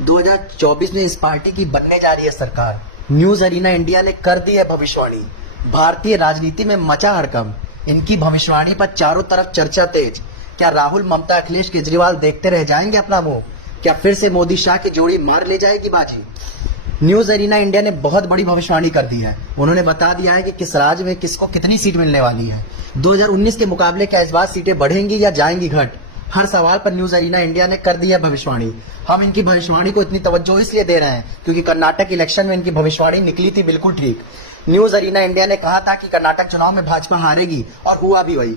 2024 में इस पार्टी की बनने जा रही है सरकार। न्यूज अरीना इंडिया ने कर दी है भविष्यवाणी। भारतीय राजनीति में मचा हड़कंप। इनकी भविष्यवाणी पर चारों तरफ चर्चा तेज। क्या राहुल, ममता, अखिलेश केजरीवाल देखते रह जाएंगे अपना मुंह? क्या फिर से मोदी शाह की जोड़ी मार ले जाएगी बाजी? न्यूज अरीना इंडिया ने बहुत बड़ी भविष्यवाणी कर दी है। उन्होंने बता दिया है कि किस राज्य में किसको कितनी सीट मिलने वाली है। 2019 के मुकाबले क्या इस बार सीटें बढ़ेंगी या जाएंगी घट? हर सवाल पर न्यूज अरीना इंडिया ने कर दी है भविष्यवाणी। हम इनकी भविष्यवाणी को इतनी तवज्जो इसलिए दे रहे हैं क्योंकि कर्नाटक इलेक्शन में इनकी भविष्यवाणी निकली थी बिल्कुल ठीक। न्यूज अरीना इंडिया ने कहा था कि कर्नाटक चुनाव में भाजपा हारेगी और हुआ भी वही।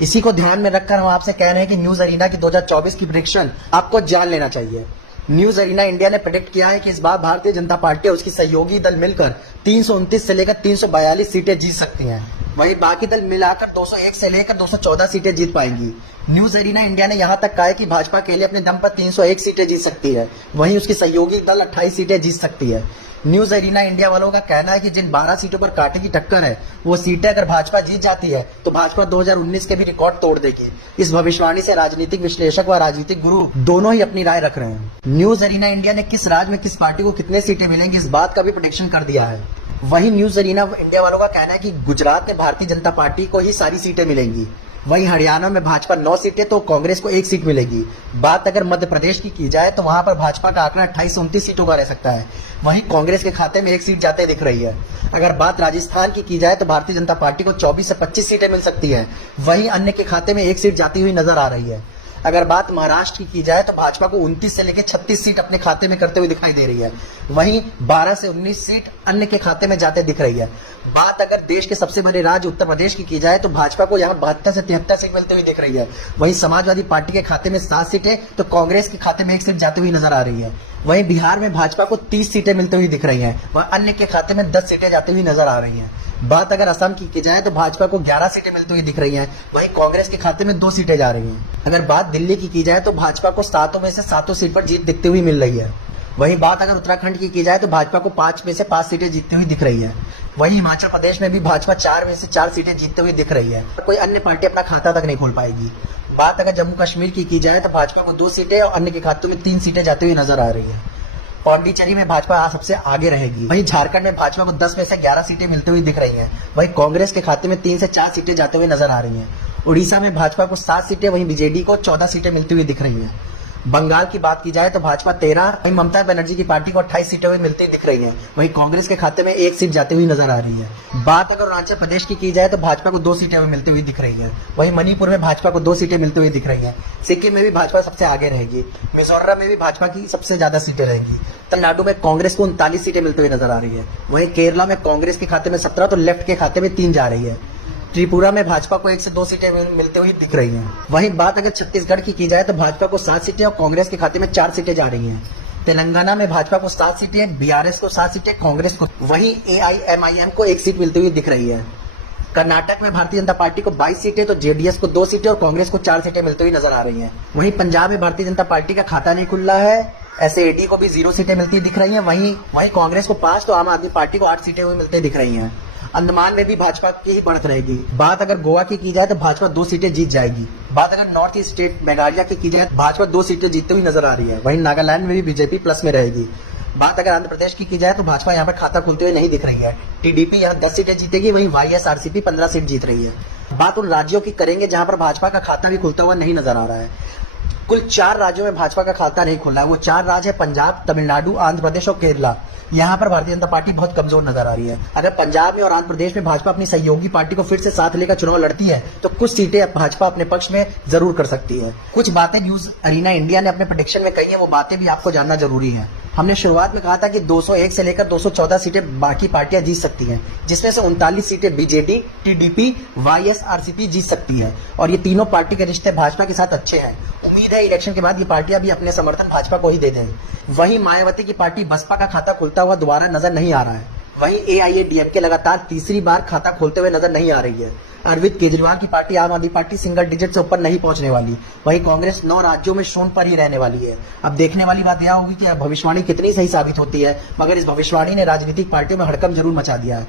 इसी को ध्यान में रखकर हम आपसे कह रहे हैं कि न्यूज अरीना की 2024 की प्रेडिक्शन आपको जान लेना चाहिए। न्यूज अरीना इंडिया ने प्रेडिक्ट किया है कि इस बार भारतीय जनता पार्टी और उसकी सहयोगी दल मिलकर 329 से लेकर 342 सीटें जीत सकती हैं। वहीं बाकी दल मिलाकर 201 से लेकर 214 सीटें जीत पाएंगी। न्यूज अरीना इंडिया ने यहां तक कहा है कि भाजपा के लिए अपने दम पर 301 सीटें जीत सकती है, वहीं उसकी सहयोगी दल 28 सीटें जीत सकती है। न्यूज अरीना इंडिया वालों का कहना है कि जिन 12 सीटों पर कांटे की टक्कर है, वो सीटें अगर भाजपा जीत जाती है तो भाजपा 2019 के भी रिकॉर्ड तोड़ देगी। इस भविष्यवाणी से राजनीतिक विश्लेषक व राजनीतिक गुरु दोनों ही अपनी राय रख रहे हैं। न्यूज अरीना इंडिया ने किस राज्य में किस पार्टी को कितने सीटें मिलेंगी इस बात का भी प्रेडिक्शन कर दिया है। वहीं न्यूज अरीना इंडिया वालों का कहना है कि गुजरात में भारतीय जनता पार्टी को ही सारी सीटें मिलेंगी। वहीं हरियाणा में भाजपा 9 सीटें तो कांग्रेस को 1 सीट मिलेगी। बात अगर मध्य प्रदेश की जाए तो वहां पर भाजपा का आंकड़ा 28-29 सीटों का रह सकता है। वहीं कांग्रेस के खाते में 1 सीट जाते दिख रही है। अगर बात राजस्थान की जाए तो भारतीय जनता पार्टी को 24 से 25 सीटें मिल सकती है। वहीं अन्य के खाते में 1 सीट जाती हुई नजर आ रही है। अगर बात महाराष्ट्र की जाए तो भाजपा को 29 से लेकर 36 सीट अपने खाते में करते हुए दिखाई दे रही है। वहीं 12 से 19 सीट अन्य के खाते में जाते दिख रही है। बात अगर देश के सबसे बड़े राज्य उत्तर प्रदेश की जाए तो भाजपा को यहां 72 से 73 सीट मिलती हुई दिख रही है। वहीं समाजवादी पार्टी के खाते में 7 सीटें तो कांग्रेस के खाते में 1 सीट जाती हुई नजर आ रही है। वहीं बिहार में भाजपा को 30 सीटें मिलती हुई दिख रही हैं, वह अन्य के खाते में 10 सीटें जाती हुई नजर आ रही हैं। बात अगर असम की जाए तो भाजपा को 11 सीटें मिलती हुई दिख रही हैं, वहीं कांग्रेस के खाते में 2 सीटें जा रही हैं। अगर बात दिल्ली की जाए तो भाजपा को 7 में से 7 सीट पर जीत दिखती हुई मिल रही है। वहीं बात अगर उत्तराखंड की जाए तो भाजपा को 5 में से 5 सीटें जीतती हुई दिख रही है। वहीं हिमाचल प्रदेश में भी भाजपा 4 में से 4 सीटें जीतती हुई दिख रही है। कोई अन्य पार्टी अपना खाता तक नहीं खोल पाएगी। बात अगर जम्मू कश्मीर की जाए तो भाजपा को 2 सीटें और अन्य के खातों में 3 सीटें जाती हुई नजर आ रही है। पांडिचेरी में भाजपा सबसे आगे रहेगी। वहीं झारखंड में भाजपा को 10 में से 11 सीटें मिलती हुई दिख रही हैं। वहीं कांग्रेस के खाते में 3 से 4 सीटें जाते हुए नजर आ रही हैं। उड़ीसा में भाजपा को 7 सीटें, वहीं बीजेडी को 14 सीटें मिलती हुई दिख रही हैं। बंगाल की बात की जाए तो भाजपा 13, वहीं ममता बनर्जी की पार्टी को 28 सीटें हुई मिलती दिख रही हैं। वहीं कांग्रेस के खाते में 1 सीट जाती हुई नजर आ रही है। बात अगर अरुणाचल प्रदेश की जाए तो भाजपा को 2 सीटें हुई मिलती हुई दिख रही है। वहीं मणिपुर में भाजपा को 2 सीटें मिलती हुई दिख रही है। सिक्किम में भी भाजपा सबसे आगे रहेगी। मिजोरम में भी भाजपा की सबसे ज्यादा सीटें रहेंगी। तमिलनाडु में कांग्रेस को 39 सीटें मिलती हुई नजर आ रही है। वहीं केरला में कांग्रेस के खाते में 17 तो लेफ्ट के खाते में 3 जा रही है। त्रिपुरा में भाजपा को 1 से 2 सीटें मिलती हुई दिख रही हैं। वहीं बात अगर छत्तीसगढ़ की जाए तो भाजपा को 7 सीटें और कांग्रेस के खाते में 4 सीटें जा रही हैं। तेलंगाना में भाजपा को 7 सीटें, बीआरएस को 7 सीटें, कांग्रेस को, वहीं एआईएमआईएम को 1 सीट मिलती हुई दिख रही है। कर्नाटक में भारतीय जनता पार्टी को 22 सीटें तो जेडीएस को 2 सीटें और कांग्रेस को 4 सीटें मिलती हुई नजर आ रही हैं। वहीं पंजाब में भारतीय जनता पार्टी का खाता नहीं खुल रहा है। एसएडी को भी 0 सीटें मिलती दिख रही हैं। वहीं कांग्रेस को 5 तो आम आदमी पार्टी को 8 सीटें हुई मिलती दिख रही हैं। अंडमान में भी भाजपा की ही बढ़त रहेगी। बात अगर गोवा की जाए तो भाजपा 2 सीटें जीत जाएगी। बात अगर नॉर्थ ईस्ट स्टेट मेघालय की जाए तो भाजपा 2 सीटें जीतती हुई नजर आ रही है। वहीं नागालैंड में भी बीजेपी प्लस में रहेगी। बात अगर आंध्र प्रदेश की जाए तो भाजपा यहाँ पर खाता खुलते हुए नहीं दिख रही है। टीडीपी यहाँ 10 सीटें जीतेगी, वहीं वाईएसआरसीपी 15 सीट जीत रही है। बात उन राज्यों की करेंगे जहां पर भाजपा का खाता भी खुलता हुआ नहीं नजर आ रहा है। कुल 4 राज्यों में भाजपा का खाता नहीं खुला है। वो 4 राज्य है पंजाब, तमिलनाडु, आंध्र प्रदेश और केरला। यहाँ पर भारतीय जनता पार्टी बहुत कमजोर नजर आ रही है। अगर पंजाब में और आंध्र प्रदेश में भाजपा अपनी सहयोगी पार्टी को फिर से साथ लेकर चुनाव लड़ती है तो कुछ सीटें भाजपा अपने पक्ष में जरूर कर सकती है। कुछ बातें न्यूज अरीना इंडिया ने अपने प्रेडिक्शन में कही है, वो बातें भी आपको जानना जरूरी है। हमने शुरुआत में कहा था कि 201 से लेकर 214 सीटें बाकी पार्टियां जीत सकती हैं, जिसमें से 39 सीटें बीजेडी, टीडीपी, वाईएसआरसीपी जीत सकती है। और ये तीनों पार्टी के रिश्ते भाजपा के साथ अच्छे हैं। उम्मीद है इलेक्शन के बाद ये पार्टियां भी अपने समर्थन भाजपा को ही दे दें। वहीं मायावती की पार्टी बसपा का खाता खुलता हुआ दोबारा नजर नहीं आ रहा है। वहीं एआईएडीएमके लगातार तीसरी बार खाता खोलते हुए नजर नहीं आ रही है। अरविंद केजरीवाल की पार्टी आम आदमी पार्टी सिंगल डिजिट से ऊपर नहीं पहुंचने वाली। वहीं कांग्रेस 9 राज्यों में शून्य पर ही रहने वाली है। अब देखने वाली बात यह होगी कि भविष्यवाणी कितनी सही साबित होती है, मगर इस भविष्यवाणी ने राजनीतिक पार्टियों में हड़कंप जरूर मचा दिया है।